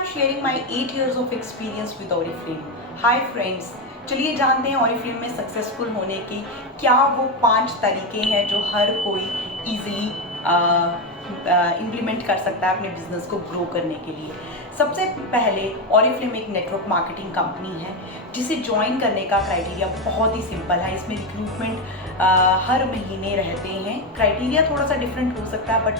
I'm sharing my 8 years of experience with Oriflame. Hi friends, चलिए जानते हैं Oriflame में सक्सेसफुल होने की क्या वो 5 तरीके हैं जो हर कोई इजीली इम्प्लीमेंट कर सकता है अपने बिजनेस को ग्रो करने के लिए। सबसे पहले Oriflame एक नेटवर्क मार्केटिंग कंपनी है जिसे ज्वाइन करने का क्राइटेरिया बहुत ही सिंपल है। इसमें रिक्रूटमेंट हर महीने रहते हैं। क्राइटेरिया थोड़ा सा डिफरेंट हो सकता है बट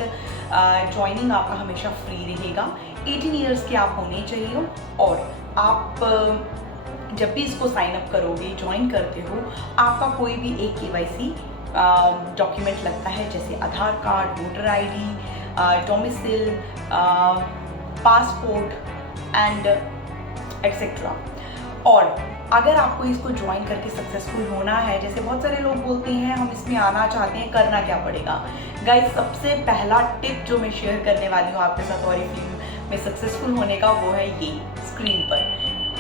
ज्वाइनिंग आपका हमेशा फ्री रहेगा। 18 ईयर्स के आप होने चाहिए और आप जब भी इसको साइन अप करोगे, ज्वाइन करते हो, आपका कोई भी एक KYC डॉक्यूमेंट लगता है जैसे Aadhaar card, voter ID, domicile, passport and etcetera. और अगर आपको इसको ज्वाइन करके सक्सेसफुल होना है, जैसे बहुत सारे लोग बोलते हैं हम इसमें आना चाहते हैं, करना क्या पड़ेगा? गाइस, सबसे पहला टिप जो मैं शेयर करने वाली हूँ आपके साथ Oriflame में सक्सेसफुल होने का, वो है ये स्क्रीन पर,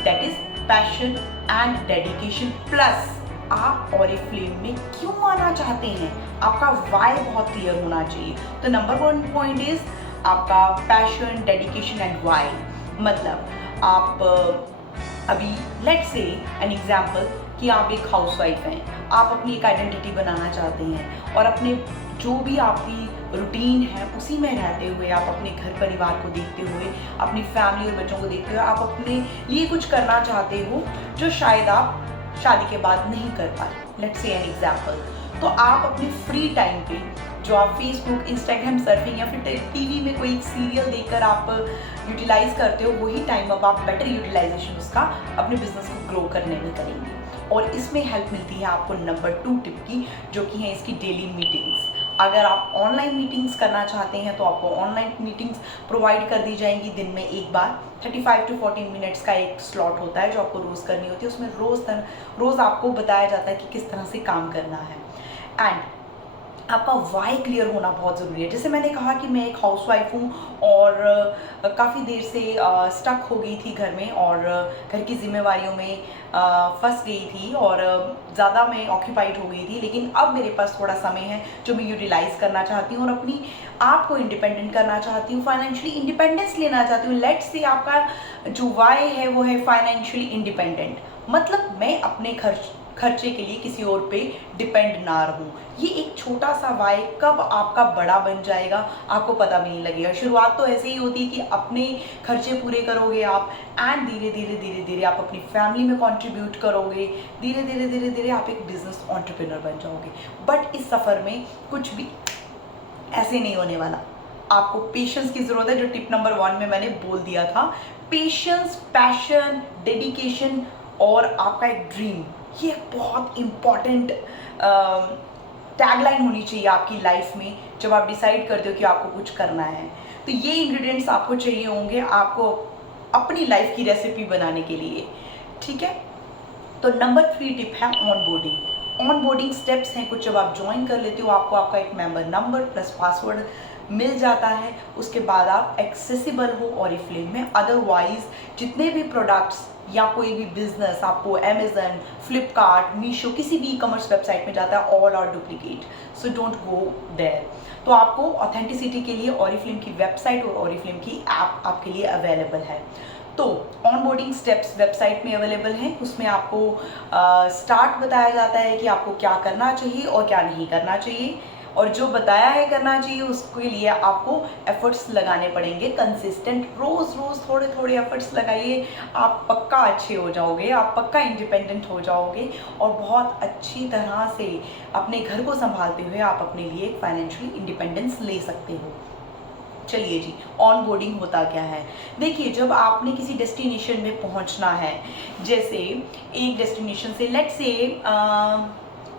that is passion and dedication plus आप Oriflame में क्यों आना चाहते हैं, आपका वाई बहुत क्लियर होना चाहिए। तो नंबर 1 पॉइंट इज आपका पैशन, डेडिकेशन एंड वाई। मतलब आप अभी लेट्स से एन एग्जाम्पल कि आप एक हाउसवाइफ हैं, आप अपनी एक आइडेंटिटी बनाना चाहते हैं और अपने जो भी आपकी रूटीन है उसी में रहते हुए आप अपने घर परिवार को देखते हुए, अपनी फैमिली और बच्चों को देखते हुए आप अपने लिए कुछ करना चाहते हो जो शायद आप शादी के बाद नहीं कर पाए। Let's say an example. तो आप अपने फ्री टाइम पे जो आप फेसबुक, इंस्टाग्राम सर्फिंग या फिर टीवी में कोई सीरियल देखकर आप यूटिलाइज करते हो, वही टाइम अब आप बेटर यूटिलाइजेशन उसका अपने बिजनेस को ग्रो करने में करेंगे। और इसमें हेल्प मिलती है आपको नंबर 2 टिप की, जो कि है इसकी डेली मीटिंग्स। अगर आप ऑनलाइन मीटिंग्स करना चाहते हैं तो आपको ऑनलाइन मीटिंग्स प्रोवाइड कर दी जाएंगी दिन में एक बार। 35 to 40 मिनट्स का एक स्लॉट होता है जो आपको रोज़ करनी होती है। उसमें रोज़ आपको बताया जाता है कि किस तरह से काम करना है। एंड आपका वाई क्लियर होना बहुत ज़रूरी है। जैसे मैंने कहा कि मैं एक हाउसवाइफ हूँ और काफ़ी देर से स्टक हो गई थी घर में और घर की जिम्मेवारियों में फंस गई थी और ज़्यादा मैं ऑक्यूपाइड हो गई थी। लेकिन अब मेरे पास थोड़ा समय है जो मैं यूटिलाइज़ करना चाहती हूँ और अपनी आप को इंडिपेंडेंट करना चाहती हूँ, फाइनेंशियली इंडिपेंडेंस लेना चाहती हूँ। लेट्स से आपका जो वाई है वो है फाइनेंशियली इंडिपेंडेंट। मतलब मैं अपने खर्चे के लिए किसी और पे डिपेंड ना रहूं। ये एक छोटा सा वाई कब आपका बड़ा बन जाएगा आपको पता भी नहीं लगेगा। शुरुआत तो ऐसे ही होती है कि अपने खर्चे पूरे करोगे आप एंड धीरे धीरे आप अपनी फैमिली में कंट्रीब्यूट करोगे। धीरे धीरे आप एक बिजनेस एंटरप्रेन्योर बन जाओगे। बट इस सफ़र में कुछ भी ऐसे नहीं होने वाला। आपको पेशेंस की ज़रूरत है, जो टिप नंबर 1 में मैंने बोल दिया था। पेशेंस, पैशन, डेडिकेशन और आपका एक ड्रीम, ये बहुत इम्पॉर्टेंट टैगलाइन होनी चाहिए आपकी लाइफ में जब आप डिसाइड करते हो कि आपको कुछ करना है। तो ये इंग्रेडिएंट्स आपको चाहिए होंगे आपको अपनी लाइफ की रेसिपी बनाने के लिए, ठीक है। तो नंबर 3 टिप है ऑनबोर्डिंग स्टेप्स हैं कुछ। जब आप ज्वाइन कर लेते हो आपको आपका एक मेंबर नंबर प्लस पासवर्ड मिल जाता है। उसके बाद आप एक्सेसिबल हो Oriflame में। अदरवाइज जितने भी प्रोडक्ट्स या कोई भी बिजनेस आपको अमेजन, फ्लिपकार्ट, मीशो, किसी भी ई-कॉमर्स वेबसाइट में जाता है, all are duplicate, so don't go there. तो आपको ऑथेंटिसिटी के लिए Oriflame की वेबसाइट और Oriflame की ऐप आपके लिए अवेलेबल है। तो ऑनबोर्डिंग स्टेप्स वेबसाइट में अवेलेबल हैं। उसमें आपको स्टार्ट बताया जाता है कि आपको क्या करना चाहिए और क्या नहीं करना चाहिए, और जो बताया है करना चाहिए उसके लिए आपको एफर्ट्स लगाने पड़ेंगे कंसिस्टेंट। रोज़ थोड़े एफर्ट्स लगाइए, आप पक्का अच्छे हो जाओगे, आप पक्का इंडिपेंडेंट हो जाओगे और बहुत अच्छी तरह से अपने घर को संभालते हुए आप अपने लिए एक फाइनेंशियली इंडिपेंडेंस ले सकते हो। चलिए जी, ऑन बोर्डिंग होता क्या है? देखिए, जब आपने किसी डेस्टिनेशन में पहुंचना है, जैसे एक डेस्टिनेशन से लेट्स से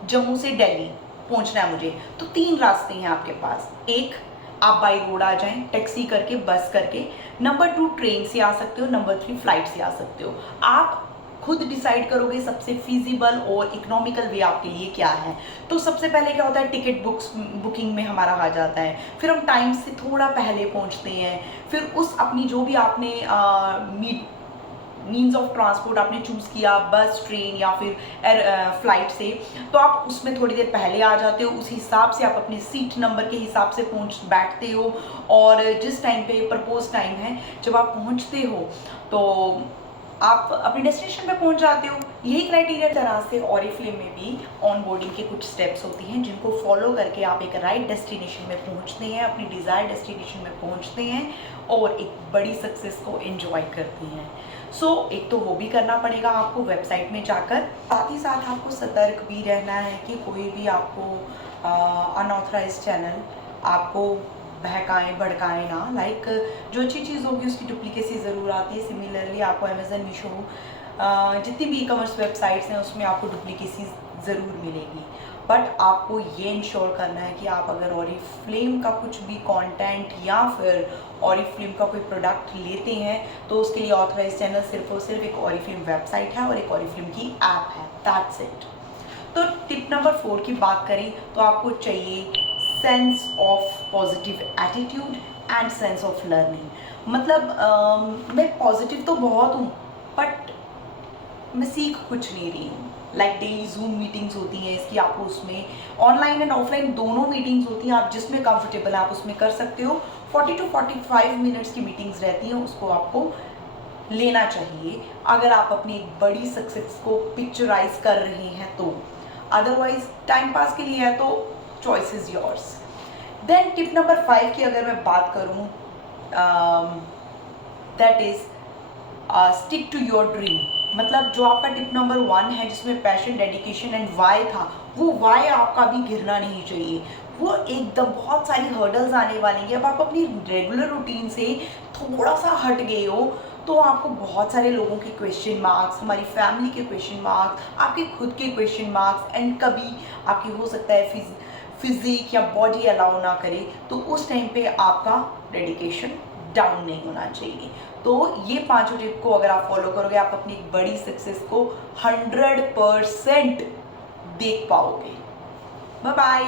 जम्मू से दिल्ली पहुंचना है मुझे, तो 3 रास्ते हैं आपके पास। एक, आप बाई रोड आ जाएं, टैक्सी करके, बस करके। नंबर 2, ट्रेन से आ सकते हो। नंबर 3, फ्लाइट से आ सकते हो। आप खुद डिसाइड करोगे सबसे फिजिबल और इकोनॉमिकल वे आपके लिए क्या है। तो सबसे पहले क्या होता है, टिकट बुकिंग में हमारा आ जाता है। फिर हम टाइम से थोड़ा पहले पहुंचते हैं। फिर उस अपनी जो भी आपने मीन्स ऑफ ट्रांसपोर्ट आपने चूज़ किया, बस, ट्रेन या फिर फ्लाइट से, तो आप उसमें थोड़ी देर पहले आ जाते हो। उस हिसाब से आप अपने सीट नंबर के हिसाब से बैठते हो, और जिस टाइम पे प्रपोज टाइम है जब आप पहुंचते हो तो आप अपने डेस्टिनेशन पे पहुंच जाते हो। यही क्राइटेरिया तरह से ऑरिफ्लेम में भी ऑन बोर्डिंग के कुछ स्टेप्स होती हैं जिनको फॉलो करके आप एक राइट डेस्टिनेशन में पहुंचते हैं, अपनी डिज़ायर डेस्टिनेशन में पहुंचते हैं और एक बड़ी सक्सेस को एंजॉय करते हैं। एक तो वो भी करना पड़ेगा आपको वेबसाइट में जाकर। साथ ही साथ आपको सतर्क भी रहना है कि कोई भी आपको अनऑथराइज चैनल आपको बहकाएं भड़काएं ना। लाइक जो अच्छी चीज़ होगी उसकी डुप्लीकेसी ज़रूर आती है। सिमिलरली आपको अमेज़न, मीशो, जितनी भी ई कॉमर्स वेबसाइट्स हैं उसमें आपको डुप्लीकेसी ज़रूर मिलेगी। बट आपको ये इंश्योर करना है कि आप अगर ऑरिफ्लेम का कुछ भी कंटेंट या फिर ऑरिफ्लेम का कोई प्रोडक्ट लेते हैं तो उसके लिए ऑथराइज चैनल सिर्फ और सिर्फ एक ऑरिफ्लेम वेबसाइट है और एक ऑरिफ्लेम की ऐप है। That's it. तो टिप नंबर 4 की बात करें तो आपको चाहिए sense of positive attitude and sense of learning. मतलब मैं पॉजिटिव तो बहुत हूँ बट मैं सीख कुछ नहीं रही हूँ। लाइक डेली जूम मीटिंग्स होती हैं, इसकी आपको उसमें ऑनलाइन एंड ऑफलाइन दोनों मीटिंग्स होती हैं। आप जिसमें कंफर्टेबल है आप उसमें कर सकते हो। 40 to 45 मिनट्स की मीटिंग्स रहती हैं, उसको आपको लेना चाहिए अगर आप अपनी एक बड़ी सक्सेस को पिक्चराइज कर रहे हैं तो। अदरवाइज टाइम पास के लिए है तो choice is yours. Then tip number 5 की अगर मैं बात करूं, that is stick to your dream. मतलब जो आपका टिप नंबर 1 है जिसमें पैशन, डेडिकेशन एंड वाई था, वो वाई आपका भी गिरना नहीं चाहिए। वो एकदम बहुत सारी हर्डल्स आने वाली हैं। अब आप अपनी रेगुलर रूटीन से थोड़ा सा हट गए हो तो आपको बहुत सारे लोगों के क्वेश्चन मार्क्स, हमारी फैमिली के क्वेश्चन मार्क्स, आपके खुद के क्वेश्चन मार्क्स, एंड कभी आपकी हो सकता है फिजिक या बॉडी अलाउ ना करे, तो उस टाइम पे आपका डेडिकेशन डाउन नहीं होना चाहिए। तो ये 5 टिप को अगर आप फॉलो करोगे आप अपनी एक बड़ी सक्सेस को 100% देख पाओगे। Bye bye.